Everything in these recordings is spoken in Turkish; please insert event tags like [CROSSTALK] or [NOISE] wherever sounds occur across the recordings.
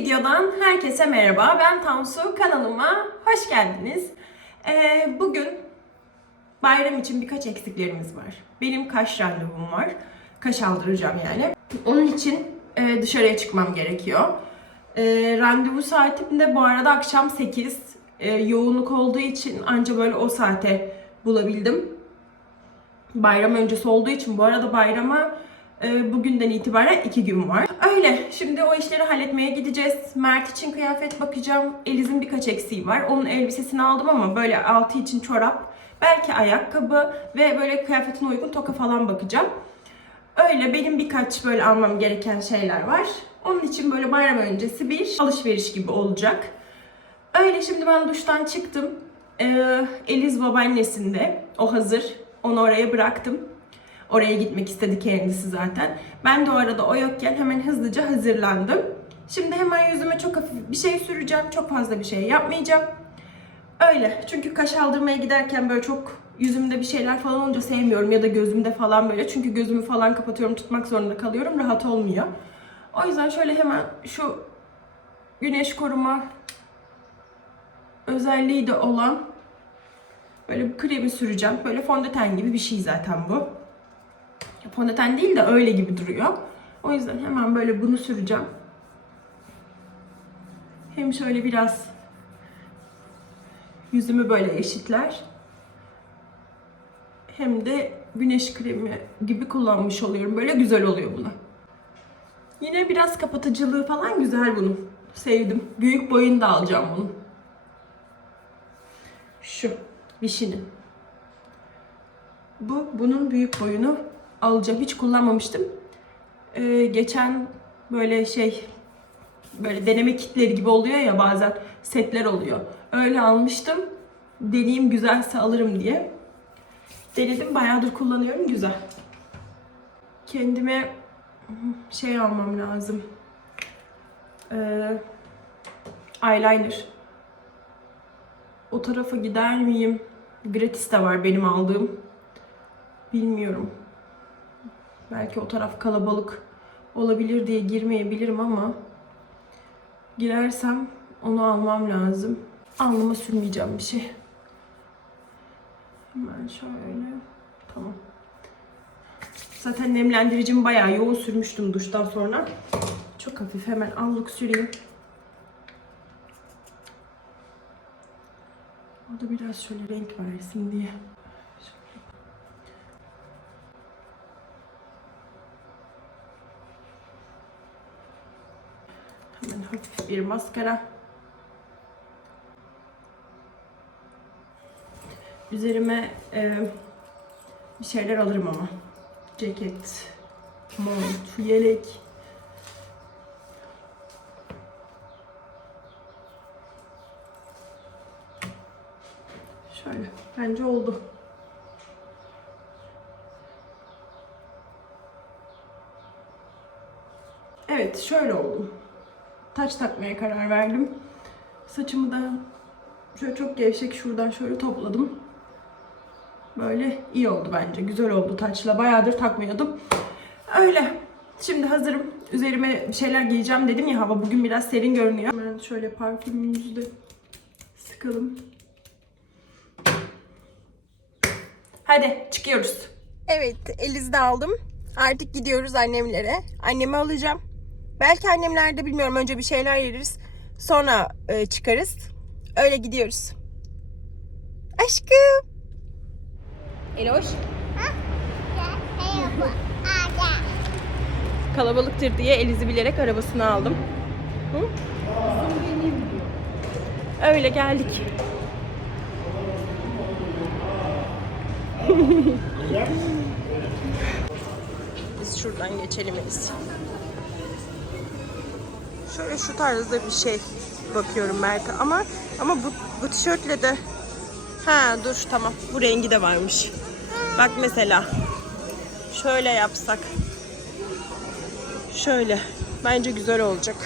videodan herkese merhaba. Ben Tansu. Kanalıma hoş geldiniz. Ee, bugün bayram için birkaç eksiklerimiz var. Benim kaş randevum var. Kaş aldıracağım yani. Onun için e, dışarıya çıkmam gerekiyor. E, randevu saatim de bu arada akşam 8. E, yoğunluk olduğu için anca böyle o saate bulabildim. Bayram öncesi olduğu için bu arada bayrama bugünden itibaren iki gün var. Öyle. Şimdi o işleri halletmeye gideceğiz. Mert için kıyafet bakacağım. Eliz'in birkaç eksiği var. Onun elbisesini aldım ama böyle altı için çorap, belki ayakkabı ve böyle kıyafetine uygun toka falan bakacağım. Öyle benim birkaç böyle almam gereken şeyler var. Onun için böyle bayram öncesi bir alışveriş gibi olacak. Öyle şimdi ben duştan çıktım. Ee, Eliz babaannesinde. O hazır. Onu oraya bıraktım. Oraya gitmek istedi kendisi zaten. Ben de o arada o yokken hemen hızlıca hazırlandım. Şimdi hemen yüzüme çok hafif bir şey süreceğim. Çok fazla bir şey yapmayacağım. Öyle. Çünkü kaş aldırmaya giderken böyle çok yüzümde bir şeyler falan olunca sevmiyorum. Ya da gözümde falan böyle. Çünkü gözümü falan kapatıyorum, tutmak zorunda kalıyorum. Rahat olmuyor. O yüzden şöyle hemen şu güneş koruma özelliği de olan böyle bir kremi süreceğim. Böyle fondöten gibi bir şey zaten bu. Fondöten değil de öyle gibi duruyor. O yüzden hemen böyle bunu süreceğim. Hem şöyle biraz yüzümü böyle eşitler. Hem de güneş kremi gibi kullanmış oluyorum. Böyle güzel oluyor buna. Yine biraz kapatıcılığı falan güzel bunun. Sevdim. Büyük boyunu da alacağım bunun. Şu. Vichy'nin. Bu, bunun büyük boyunu alacağım. Hiç kullanmamıştım. Ee, geçen böyle şey böyle deneme kitleri gibi oluyor ya bazen setler oluyor. Öyle almıştım. Deneyim güzelse alırım diye. Denedim bayağıdır kullanıyorum güzel. Kendime şey almam lazım. Ee, eyeliner. O tarafa gider miyim? Gratis de var benim aldığım. Bilmiyorum. Belki o taraf kalabalık olabilir diye girmeyebilirim ama girersem onu almam lazım. Alnıma sürmeyeceğim bir şey. Hemen şöyle. Tamam. Zaten nemlendiricimi bayağı yoğun sürmüştüm duştan sonra. Çok hafif hemen allık süreyim. O da biraz şöyle renk versin diye. Hemen hafif bir maskara. Üzerime e, bir şeyler alırım ama. Ceket, mont, yelek. Şöyle. Bence oldu. Evet, şöyle oldum. Taç takmaya karar verdim. Saçımı da şöyle çok gevşek şuradan şöyle topladım. Böyle iyi oldu bence. Güzel oldu taçla. Bayağıdır takmıyordum. Öyle. Şimdi hazırım. Üzerime bir şeyler giyeceğim dedim ya hava bugün biraz serin görünüyor. Hemen şöyle parfümümüzü de sıkalım. Hadi çıkıyoruz. Evet Eliz'i de aldım. Artık gidiyoruz annemlere. Annemi alacağım. Belki annemlerde bilmiyorum önce bir şeyler yeriz. Sonra e, çıkarız. Öyle gidiyoruz. Aşkım. Eloş. Kalabalıktır diye Eliz'i bilerek arabasını aldım. Hı? Öyle geldik. [LAUGHS] Biz şuradan geçelim Eliz. Şöyle şu tarzda bir şey bakıyorum Mert'e ama ama bu, bu tişörtle de ha dur tamam bu rengi de varmış. Bak mesela şöyle yapsak şöyle bence güzel olacak.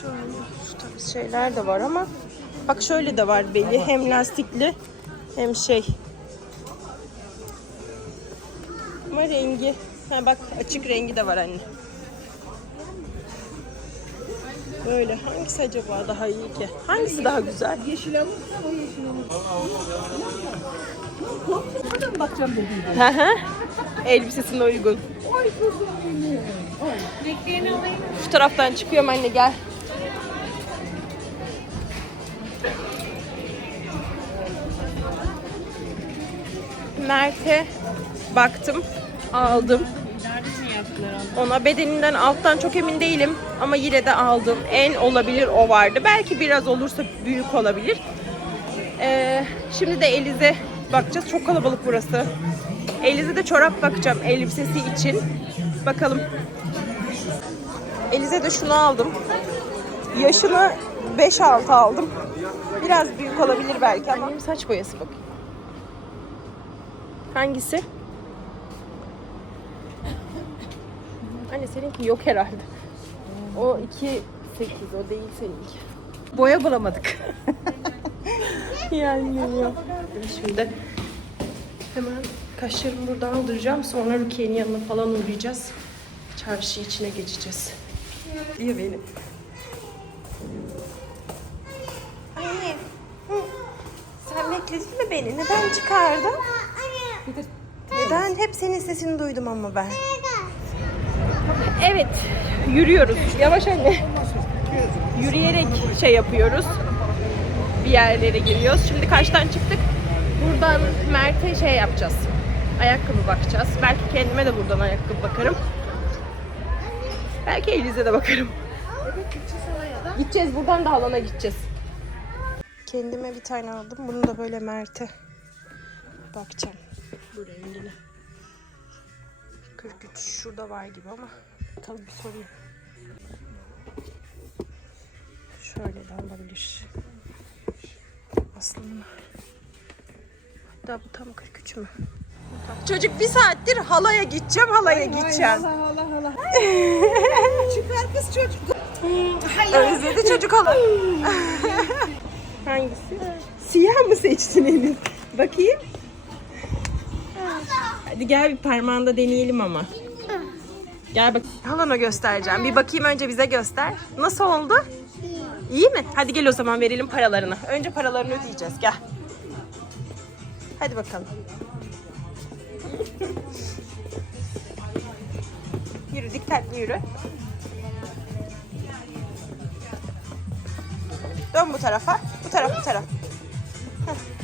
Şöyle şu şeyler de var ama bak şöyle de var beli hem lastikli hem şey ama rengi ha bak açık rengi de var anne. Böyle hangisi acaba daha iyi ki? Hangisi daha güzel? Yeşil alırsa o yeşil olur. Mı bakacağım dediydi. Hı hı. Elbisesine uygun. Oy kuzum benim. Oy. Şu taraftan çıkıyorum anne gel. Mert'e baktım, aldım. Ona bedeninden alttan çok emin değilim ama yine de aldım. En olabilir o vardı. Belki biraz olursa büyük olabilir. Ee, şimdi de Elize bakacağız. Çok kalabalık burası. Elize de çorap bakacağım elbisesi için. Bakalım. Elize de şunu aldım. Yaşını 5-6 aldım. Biraz büyük olabilir belki ama saç boyası bakayım. Hangisi? Anne seninki yok herhalde. O 2 8 o değil seninki. Boya bulamadık. [LAUGHS] yani yok. Şimdi hemen kaşlarımı burada aldıracağım. Sonra Rukiye'nin yanına falan uğrayacağız. Çarşı içine geçeceğiz. Diye beni. Anne. hı. Sen bekledin mi beni? Neden çıkardın? Neden? Hep senin sesini duydum ama ben. Evet, yürüyoruz. Yavaş anne. Yürüyerek şey yapıyoruz. Bir yerlere giriyoruz. Şimdi kaçtan çıktık? Buradan Mert'e şey yapacağız. Ayakkabı bakacağız. Belki kendime de buradan ayakkabı bakarım. Belki Elize de bakarım. Gideceğiz buradan da alana gideceğiz. Kendime bir tane aldım. Bunu da böyle Mert'e bakacağım. Bu rengine. 43 şurada var gibi ama tabii bir sorayım. Şöyle de olabilir. Aslında. Hatta bu tam 43 mü? Çocuk bir saattir halaya gideceğim, halaya gideceğim. Allah Allah Allah. Çıkar kız çocuk. Özledi çocuk hala. Hangisi? Siyah mı seçtin Elif? Bakayım. Hadi gel bir parmağında deneyelim ama. Gel bak. Halana göstereceğim. Bir bakayım önce bize göster. Nasıl oldu? İyi mi? Hadi gel o zaman verelim paralarını. Önce paralarını ödeyeceğiz. Gel. Hadi bakalım. yürü dikkatli yürü. Dön bu tarafa. Bu taraf bu taraf. Heh.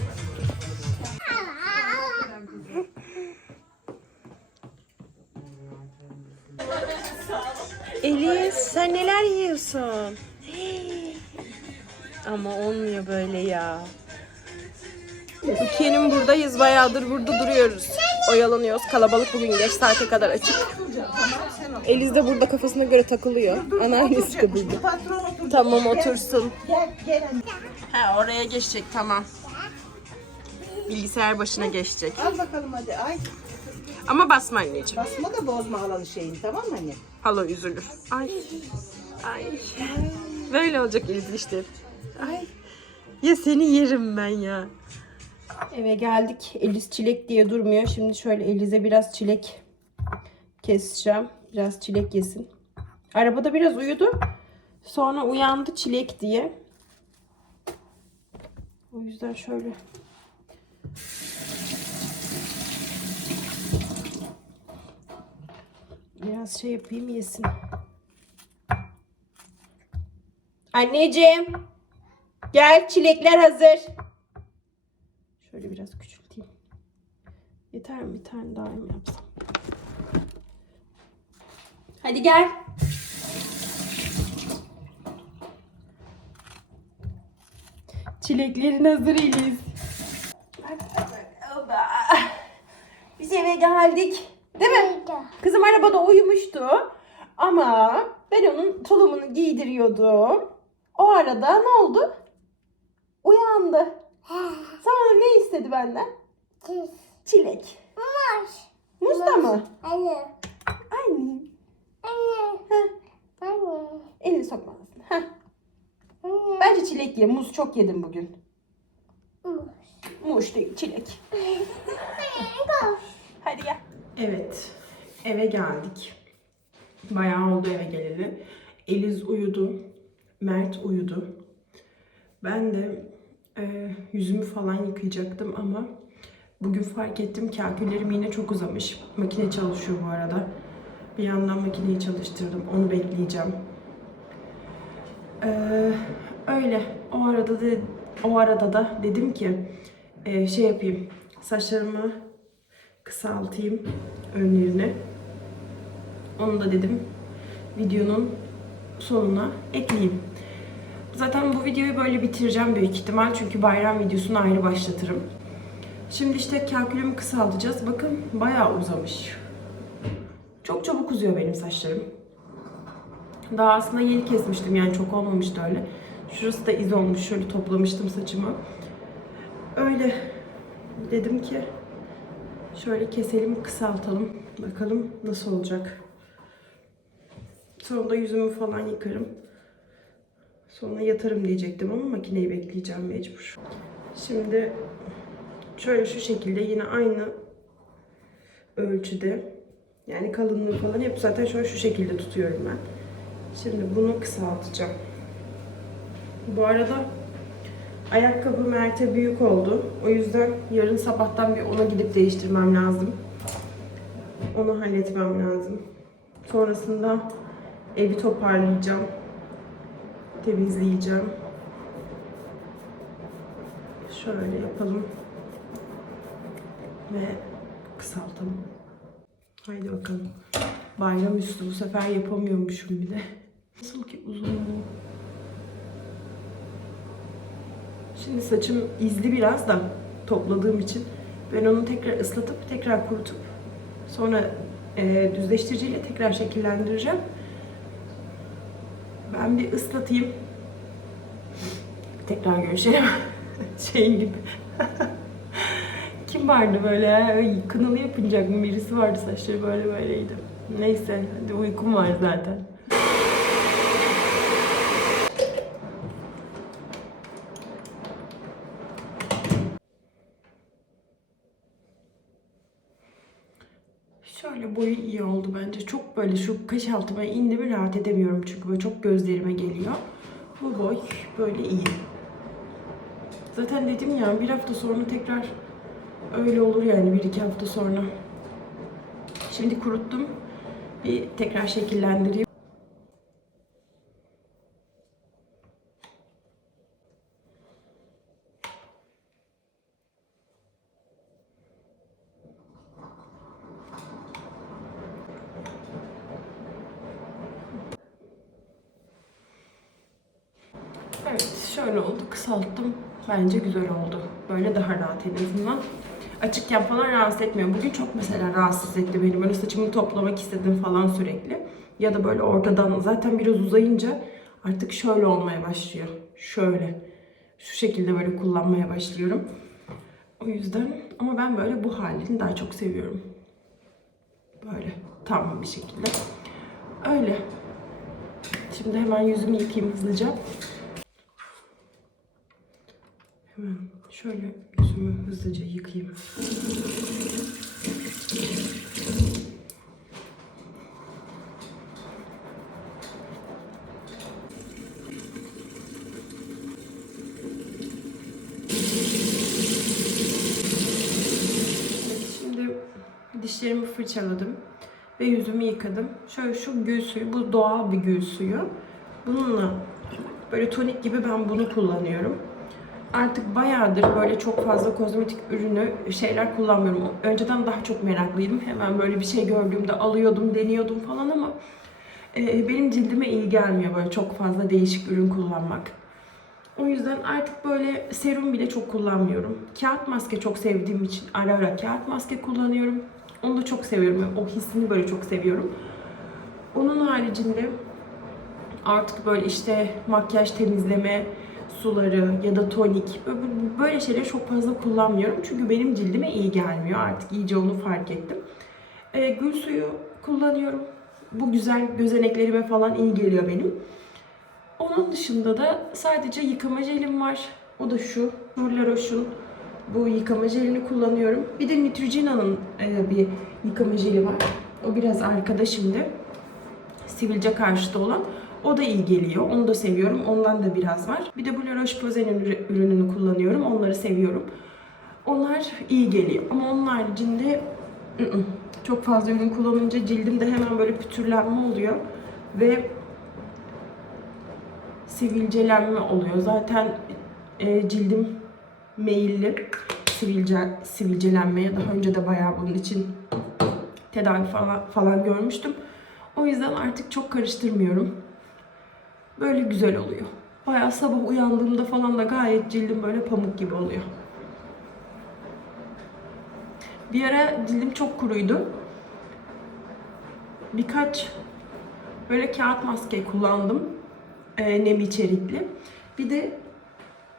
Sen neler yiyorsun? Hey. Ama olmuyor böyle ya. Rukiye'nin buradayız. Bayağıdır burada duruyoruz. Oyalanıyoruz. Kalabalık bugün geç saate kadar açık. Eliz de burada kafasına göre takılıyor. Anneannesi de burada. Tamam otursun. Ha oraya geçecek tamam. Bilgisayar başına geçecek. Al bakalım hadi. Ay Ama basma anneciğim. basma da bozma halanın şeyini tamam mı anne? Hala üzülür. Ay. Ay. Böyle olacak Eliz işte. Ay. Ya seni yerim ben ya. Eve geldik. Eliz çilek diye durmuyor. Şimdi şöyle Eliz'e biraz çilek keseceğim. Biraz çilek yesin. Arabada biraz uyudu. Sonra uyandı çilek diye. O yüzden şöyle biraz şey yapayım yesin. Anneciğim. Gel çilekler hazır. Şöyle biraz küçülteyim. Yeter mi? Bir tane daha mı yapsam? Hadi gel. Çileklerin hazır Eliz. Biz eve geldik. Değil mi? Kızım arabada uyumuştu. Ama ben onun tulumunu giydiriyordum. O arada ne oldu? Uyandı. [GASPS] Sonra ne istedi benden? Çilek. Muz da mı? Anne. Anne. Anne. Heh, Anne. elini sokmalısın. Heh. Anne. Bence çilek ye. Muz çok yedim bugün. Muz değil, çilek. [LAUGHS] Hadi gel. Evet, eve geldik. Bayağı oldu eve geleli. Eliz uyudu. Mert uyudu. Ben de e, yüzümü falan yıkayacaktım ama bugün fark ettim ki aküllerim yine çok uzamış. Makine çalışıyor bu arada. Bir yandan makineyi çalıştırdım. Onu bekleyeceğim. Ee, öyle. O arada da o arada da dedim ki e, şey yapayım. Saçlarımı kısaltayım önlerini. Onu da dedim videonun sonuna ekleyeyim. Zaten bu videoyu böyle bitireceğim büyük ihtimal çünkü bayram videosunu ayrı başlatırım. Şimdi işte kalkülümü kısaltacağız. Bakın bayağı uzamış. Çok çabuk uzuyor benim saçlarım. Daha aslında yeni kesmiştim yani çok olmamıştı öyle. Şurası da iz olmuş. Şöyle toplamıştım saçımı. Öyle dedim ki şöyle keselim, kısaltalım. Bakalım nasıl olacak. Sonra da yüzümü falan yıkarım. Sonra yatarım diyecektim ama makineyi bekleyeceğim mecbur. Şimdi şöyle şu şekilde yine aynı ölçüde yani kalınlığı falan hep zaten şöyle şu şekilde tutuyorum ben. Şimdi bunu kısaltacağım. Bu arada ayakkabı Mert'e büyük oldu. O yüzden yarın sabahtan bir ona gidip değiştirmem lazım. Onu halletmem lazım. Sonrasında evi toparlayacağım. Temizleyeceğim. Şöyle yapalım. Ve kısaltalım. Haydi bakalım. Bayram üstü bu sefer yapamıyormuşum bile. Nasıl ki uzun Şimdi saçım izli biraz da topladığım için ben onu tekrar ıslatıp tekrar kurutup sonra e, düzleştiriciyle tekrar şekillendireceğim. Ben bir ıslatayım. Tekrar görüşelim. [LAUGHS] Şeyin gibi. [LAUGHS] Kim vardı böyle Kınalı yapınacak mı? Birisi vardı saçları böyle böyleydi. Neyse hadi uykum var zaten. Şöyle boyu iyi oldu bence. Çok böyle şu kaş altıma indi mi rahat edemiyorum çünkü böyle çok gözlerime geliyor. Bu boy böyle iyi. Zaten dedim ya bir hafta sonra tekrar öyle olur yani bir iki hafta sonra. Şimdi kuruttum. Bir tekrar şekillendireyim. Evet, şöyle oldu. Kısalttım. Bence güzel oldu. Böyle daha rahat en azından. Açıkken falan rahatsız etmiyor. Bugün çok mesela rahatsız etti beni. Böyle saçımı toplamak istedim falan sürekli. Ya da böyle ortadan zaten biraz uzayınca artık şöyle olmaya başlıyor. Şöyle. Şu şekilde böyle kullanmaya başlıyorum. O yüzden ama ben böyle bu halini daha çok seviyorum. Böyle tam bir şekilde. Öyle. Şimdi hemen yüzümü yıkayayım hızlıca. Hemen şöyle yüzümü hızlıca yıkayayım. Dişlerimi fırçaladım ve yüzümü yıkadım. Şöyle şu gül suyu, bu doğal bir gül suyu. Bununla böyle tonik gibi ben bunu kullanıyorum artık bayağıdır böyle çok fazla kozmetik ürünü şeyler kullanmıyorum. Önceden daha çok meraklıydım. Hemen böyle bir şey gördüğümde alıyordum, deniyordum falan ama e, benim cildime iyi gelmiyor böyle çok fazla değişik ürün kullanmak. O yüzden artık böyle serum bile çok kullanmıyorum. Kağıt maske çok sevdiğim için ara ara kağıt maske kullanıyorum. Onu da çok seviyorum. O hissini böyle çok seviyorum. Onun haricinde artık böyle işte makyaj temizleme, suları ya da tonik böyle şeyleri çok fazla kullanmıyorum. Çünkü benim cildime iyi gelmiyor. Artık iyice onu fark ettim. Ee, gül suyu kullanıyorum. Bu güzel gözeneklerime falan iyi geliyor benim. Onun dışında da sadece yıkama jelim var. O da şu. Nur Roche'un bu yıkama jelini kullanıyorum. Bir de Neutrogena'nın e, bir yıkama jeli var. O biraz arkada şimdi. Sivilce karşıtı olan. O da iyi geliyor. Onu da seviyorum. Ondan da biraz var. Bir de bu La Roche-Posay'ın ürü- ürününü kullanıyorum. Onları seviyorum. Onlar iyi geliyor. Ama onun haricinde ı ı, çok fazla ürün kullanınca cildimde hemen böyle pütürlenme oluyor. Ve sivilcelenme oluyor. Zaten e, cildim meyilli sivilce, sivilcelenmeye. Daha önce de bayağı bunun için tedavi falan, falan görmüştüm. O yüzden artık çok karıştırmıyorum. Böyle güzel oluyor. Bayağı sabah uyandığımda falan da gayet cildim böyle pamuk gibi oluyor. Bir ara cildim çok kuruydu. Birkaç böyle kağıt maske kullandım. E, nem içerikli. Bir de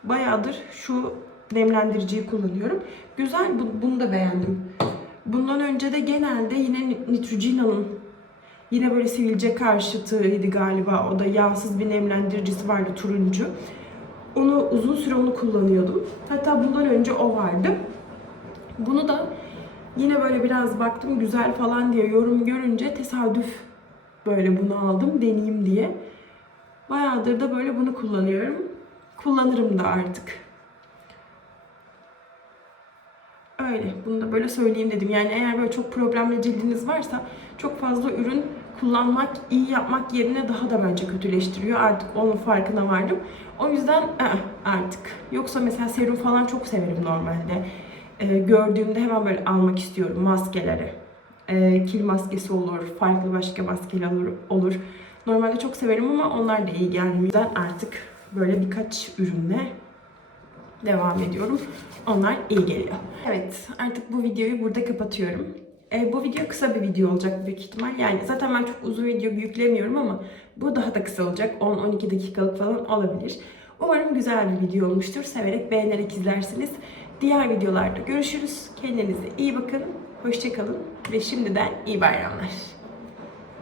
bayağıdır şu nemlendiriciyi kullanıyorum. Güzel, bu- bunu da beğendim. Bundan önce de genelde yine Neutrogena'nın yine böyle sivilce karşıtıydı galiba. O da yağsız bir nemlendiricisi vardı turuncu. Onu uzun süre onu kullanıyordum. Hatta bundan önce o vardı. Bunu da yine böyle biraz baktım güzel falan diye yorum görünce tesadüf böyle bunu aldım deneyeyim diye. Bayağıdır da böyle bunu kullanıyorum. Kullanırım da artık. Öyle. Bunu da böyle söyleyeyim dedim. Yani eğer böyle çok problemli cildiniz varsa çok fazla ürün kullanmak, iyi yapmak yerine daha da bence kötüleştiriyor. Artık onun farkına vardım. O yüzden ı-ı, artık. Yoksa mesela serum falan çok severim normalde. Ee, gördüğümde hemen böyle almak istiyorum maskeleri. Ee, kil maskesi olur, farklı başka maskeler olur, olur. Normalde çok severim ama onlar da iyi gelmiyor. O yüzden artık böyle birkaç ürünle devam ediyorum. Onlar iyi geliyor. Evet, artık bu videoyu burada kapatıyorum. E, bu video kısa bir video olacak büyük ihtimal. Yani zaten ben çok uzun video yüklemiyorum ama bu daha da kısa olacak. 10-12 dakikalık falan olabilir. Umarım güzel bir video olmuştur. Severek, beğenerek izlersiniz. Diğer videolarda görüşürüz. Kendinize iyi bakın. Hoşçakalın ve şimdiden iyi bayramlar.